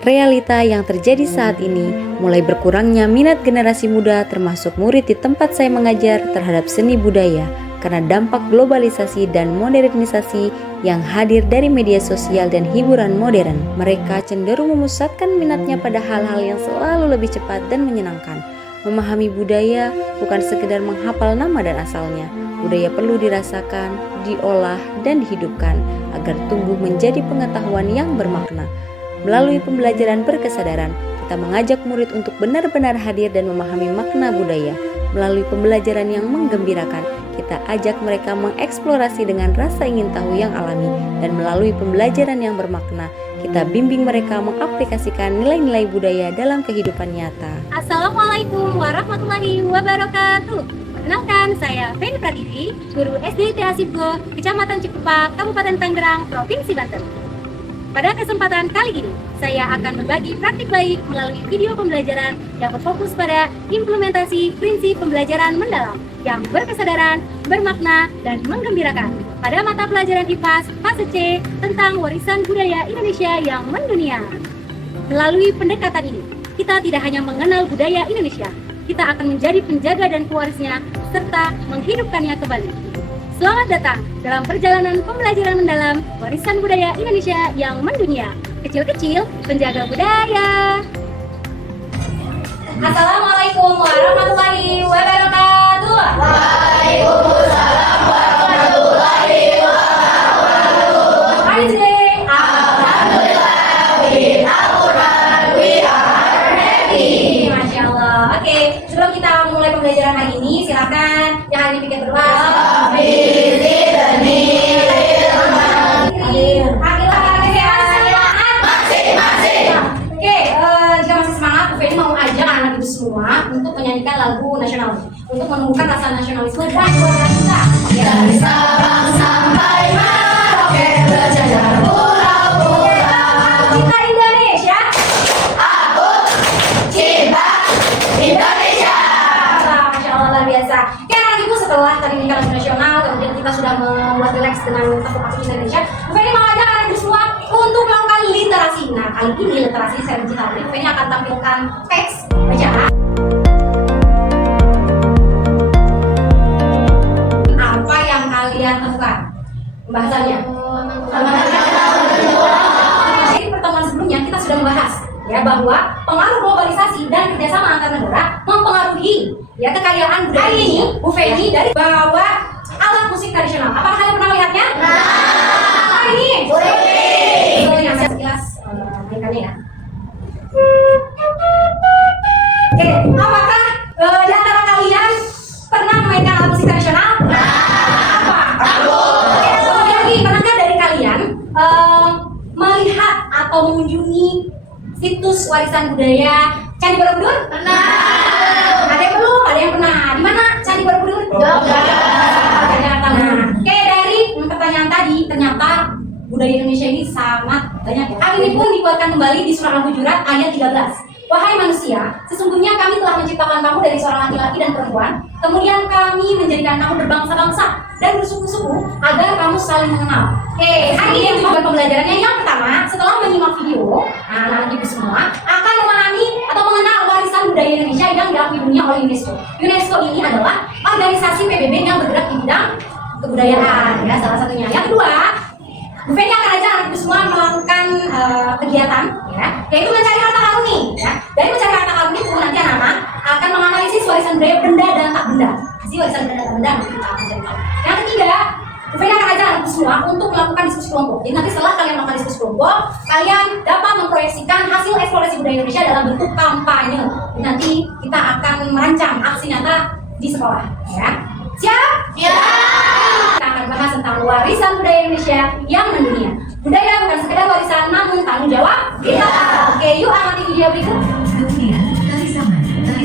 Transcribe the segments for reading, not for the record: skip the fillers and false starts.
Realita yang terjadi saat ini, mulai berkurangnya minat generasi muda termasuk murid di tempat saya mengajar terhadap seni budaya karena dampak globalisasi dan modernisasi yang hadir dari media sosial dan hiburan modern. Mereka cenderung memusatkan minatnya pada hal-hal yang selalu lebih cepat dan menyenangkan. Memahami budaya bukan sekedar menghafal nama dan asalnya. Budaya perlu dirasakan, diolah, dan dihidupkan agar tumbuh menjadi pengetahuan yang bermakna. Melalui pembelajaran berkesadaran, kita mengajak murid untuk benar-benar hadir dan memahami makna budaya. Melalui pembelajaran yang menggembirakan, kita ajak mereka mengeksplorasi dengan rasa ingin tahu yang alami. Dan melalui pembelajaran yang bermakna, kita bimbing mereka mengaplikasikan nilai-nilai budaya dalam kehidupan nyata. Assalamualaikum warahmatullahi wabarakatuh. Perkenalkan, saya Feni Prativi, guru SD TH Sibgo, Kecamatan Cikupa, Kabupaten Tangerang, Provinsi Banten. Pada kesempatan kali ini, saya akan berbagi praktik baik melalui video pembelajaran yang berfokus pada implementasi prinsip pembelajaran mendalam yang berkesadaran, bermakna, dan menggembirakan pada mata pelajaran IPAS fase C tentang warisan budaya Indonesia yang mendunia. Melalui pendekatan ini, kita tidak hanya mengenal budaya Indonesia, kita akan menjadi penjaga dan pewarisnya serta menghidupkannya kembali. Selamat datang dalam perjalanan pembelajaran mendalam warisan budaya Indonesia yang mendunia. Kecil-kecil, penjaga budaya. Assalamualaikum warahmatullahi wabarakatuh. Waalaikumsalam warahmatullahi wabarakatuh. Hai today. Alhamdulillah, with Al-Quran we are happy. Masya Allah. Oke, sebelum kita mulai pembelajaran hari ini, silakan yang hari ini pikir berdoa. Semua untuk menyanyikan lagu nasional, untuk menumbuhkan rasa nasionalisme dan keluarga kita. Dari Sabang sampai Merauke berjajar pulau-pulau. Kita Indonesia. Aku cinta Indonesia. Masya Allah, luar biasa. Oke, anak ibu, setelah tadi menyanyikan lagu nasional, kemudian kita sudah membuat relax dengan tepuk aku Indonesia. Bu Feni mau ajak anak ibu semua untuk melakukan literasi. Nah, kali ini literasi saya digital. Bu Feni akan tampilkan teks bacaan. Apa yang kalian temukan pembahasannya? Di pertemuan sebelumnya kita sudah membahas ya bahwa pengaruh globalisasi dan kerjasama antar negara mempengaruhi ya kekayaan budaya ini. Bu Feni dari bawa alat musik tradisional. Apakah kalian pernah melihatnya? Nah, ini. Boleh saya sekilas mainkannya ya. Oke, apakah di antara kalian pernah memainkan alat musik tradisional? Apa? Kemudian lagi, pernahkah dari kalian melihat atau mengunjungi situs warisan budaya Candi Borobudur? Pernah. Ada yang belum? Ada yang pernah? Di mana Candi Borobudur? Jakarta. Nah, oke, dari pertanyaan tadi ternyata budaya Indonesia ini sangat banyak. Hal ini pun dikuatkan kembali di surah Al-Hujurat ayat 13. Wahai manusia, sesungguhnya kami telah menciptakan kamu dari seorang laki-laki dan perempuan. Kemudian kami menjadikan kamu berbangsa-bangsa dan bersuku-suku agar kamu saling mengenal. Oke, hari ini juga pembelajarannya yang pertama, setelah menyimak video, anak-anak ibu semua akan memahami atau mengenal warisan budaya Indonesia yang diakui dunia oleh UNESCO. UNESCO ini adalah organisasi PBB yang bergerak di bidang kebudayaan, ya salah satunya. Yang kedua, Bu Feni akan ajak anak ibu semua melakukan kegiatan, ya, yaitu mencari harta karun nih. Ya. Dari mencari harta karun itu nanti anak-anak akan menganalisis warisan budaya benda dan tak benda. Hasil warisan benda dan tak benda nanti kita akan cari tahu. Yang ketiga, Bu Feni akan ajak anak ibu semua untuk melakukan diskusi kelompok. Jadi nanti setelah kalian melakukan diskusi kelompok, kalian dapat memproyeksikan hasil eksplorasi budaya Indonesia dalam bentuk kampanye. Jadi nanti kita akan merancang aksi nyata di sekolah. Ya. Siap? Ya. Kita akan bahas tentang warisan budaya Indonesia yang mendunia. Budaya bukan sekedar warisan, namun tanggung jawab kita. Oke, yuk amati video berikut. Kemudian, Tari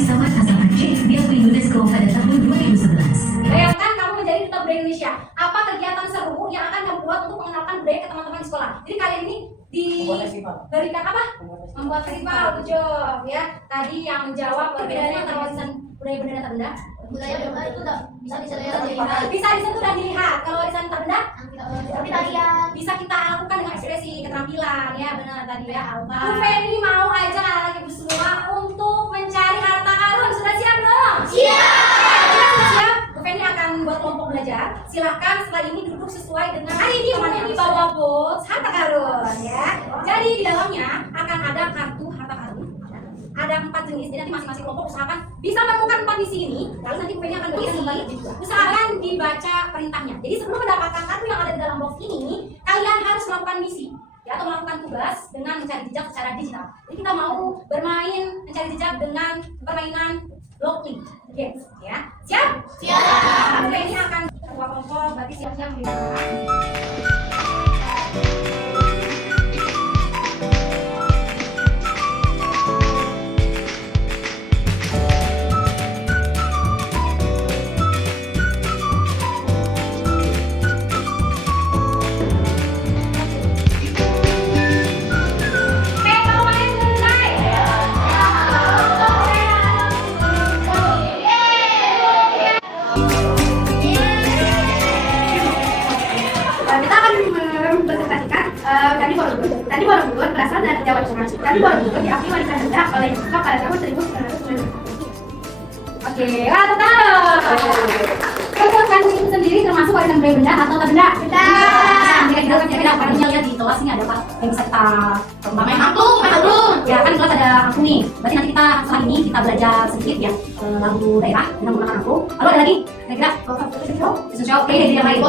Saman asal Aceh diakui UNESCO pada tahun 2011. Bayangkan kamu menjadi duta budaya Indonesia. Apa kegiatan seru yang akan kamu buat untuk mengenalkan budaya ke teman-teman di sekolah? Jadi kali ini diberikan apa? Membuat festival, job ya. Tadi yang menjawab bedanya antara warisan budaya benda dan benda. Budaya itu udah bisa dilihat. Bisa disentuh dan dilihat. Kalau warisan tak benda, Tapi tarian bisa kita lakukan dengan ekspresi. keterampilan ya, benar tadi ya. Bu Feni mau ajak anak-anak ibu semua untuk mencari harta karun. Sudah siap belum? Siap. Sudah siap? Bu Feni akan buat kelompok belajar. Silakan setelah ini duduk sesuai dengan hari ini yang dibawa box harta karun ya. Jadi di dalamnya akan ada kartu harta karun. Ada 4 jenis, jadi nanti masing-masing kelompok usahakan bisa menemukan 4 misi ini. Lalu nanti Bu Feni akan berisi. Usahakan dibaca perintahnya. Jadi sebelum mendapatkan kartu yang ada di dalam box ini, kalian harus melakukan misi ya, atau melakukan tugas dengan mencari jejak secara digital. Jadi kita mau bermain mencari jejak dengan permainan locking games ya. Siap? Siap. Oke, ini akan dua kelompok, berarti siap-siap membuka. Kita akan mempresentasikan Candi Borobudur berasal dari Jawa Tengah. Candi Borobudur diakui warisan dunia oleh UNESCO pada tahun 1990. Oke, tepuk tangan. Kelompok candi itu sendiri termasuk warisan budaya benda atau tak benda? Benda. Kira-kira partinya lihat di kelas ini ada apa yang bisa kita main angklung. Ya kan di kelas ada angklung nih. Berarti nanti kita setelah ini kita belajar sedikit ya lagu daerah dengan menggunakan angklung. Lalu ada lagi kira-kira show play yang lain.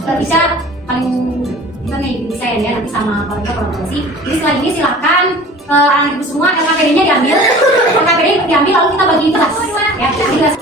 Kan bisa paling kita nih desain ya nanti sama kolaborasi. Jadi setelah ini silakan anak ibu semua LKPD-nya diambil, LKPD diambil lalu kita bagi kelas ya. Kelas.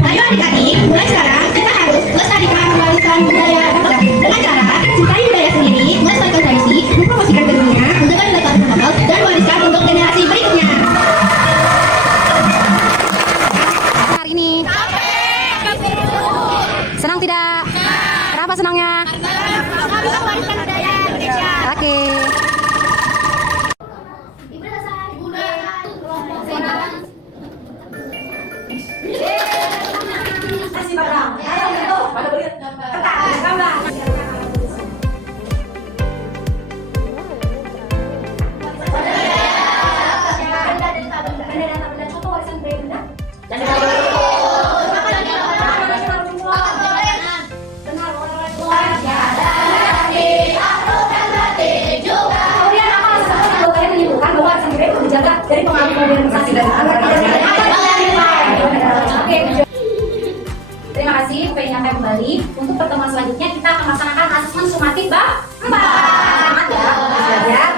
Ayo adik-adik, mulai sekarang kita harus melestarikan warisan budaya dengan cara cintai budaya sendiri, melestarikan tradisi, mempromosikan ke dunia, menjaga nilai kearifan lokal, dan wariskan untuk generasi berikutnya. Hari ini senang tidak? Kenapa senangnya? Warisan budaya Indonesia. Oke. Kasih barang. Ayo gitu. Pada beli kertas, gambar. Contoh warisan budaya benda. Kemudian apa alasan menyebutkan bahwa warisan budaya perlu dijaga dari pengaruh modernisasi dan Terima kasih, pengen nyampe kembali. Untuk pertemuan selanjutnya kita akan melaksanakan asesmen sumatif bab 4. Semangat ya, belajar.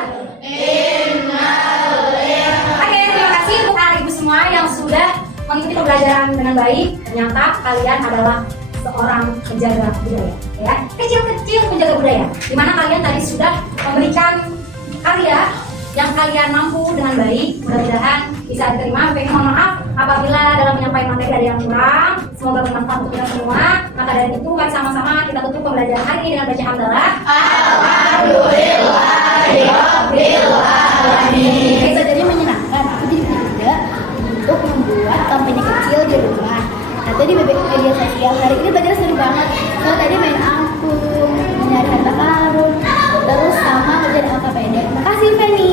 Oke, terima kasih untuk anak ibu semua yang sudah mengikuti pembelajaran dengan baik. Ternyata kalian adalah seorang penjaga budaya, ya. Kecil-kecil penjaga budaya. Dimana kalian tadi sudah memberikan karya yang kalian mampu dengan baik. Mudah-mudahan bisa diterima. Mohon maaf apabila dalam menyampaikan materi ada yang kurang. Semoga bermanfaat untuk kita semua. Maka dari itu mari sama-sama kita tutup pembelajaran hari ini dengan baca hamdalah. Alhamdulillahirobbilalamin. Jadi menyenangkan, aku jadi juga untuk membuat kampanye kecil di rumah. Nah tadi media sosial hari ini belajar seru banget. Kalau tadi main angklung, mencari harta karun, terus sama ngerjain LKPD. Makasih Feni.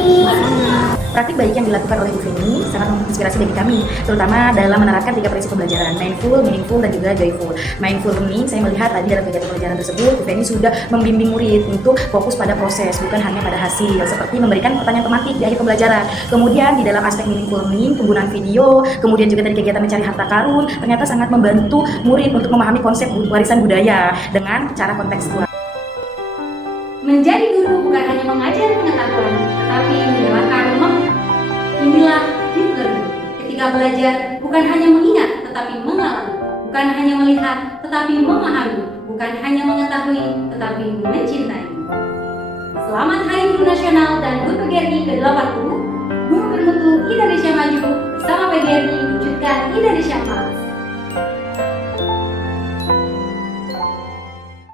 Praktik baik yang dilakukan oleh Bu Feni sangat menginspirasi bagi kami, terutama dalam menerapkan 3 prinsip pembelajaran, mindful, meaningful, dan juga joyful. Mindful learning, saya melihat tadi dalam kegiatan pembelajaran tersebut, Bu Feni sudah membimbing murid untuk fokus pada proses, bukan hanya pada hasil, seperti memberikan pertanyaan tematik di akhir pembelajaran. Kemudian di dalam aspek meaningful learning, penggunaan video, kemudian juga tadi kegiatan mencari harta karun, ternyata sangat membantu murid untuk memahami konsep warisan budaya dengan cara kontekstual. Menjadi guru bukan hanya mengajar pengetahuan, tetapi menjalankan ilmu. Inilah deep learning. Ketika belajar bukan hanya mengingat, tetapi mengalami. Bukan hanya melihat, tetapi memahami. Bukan hanya mengetahui, tetapi mencintai. Selamat Hari Guru Nasional dan Guru PGRI ke-80. Guru bermutu identitas. Yuk, bersama PGRI wujudkan Indonesia Emas.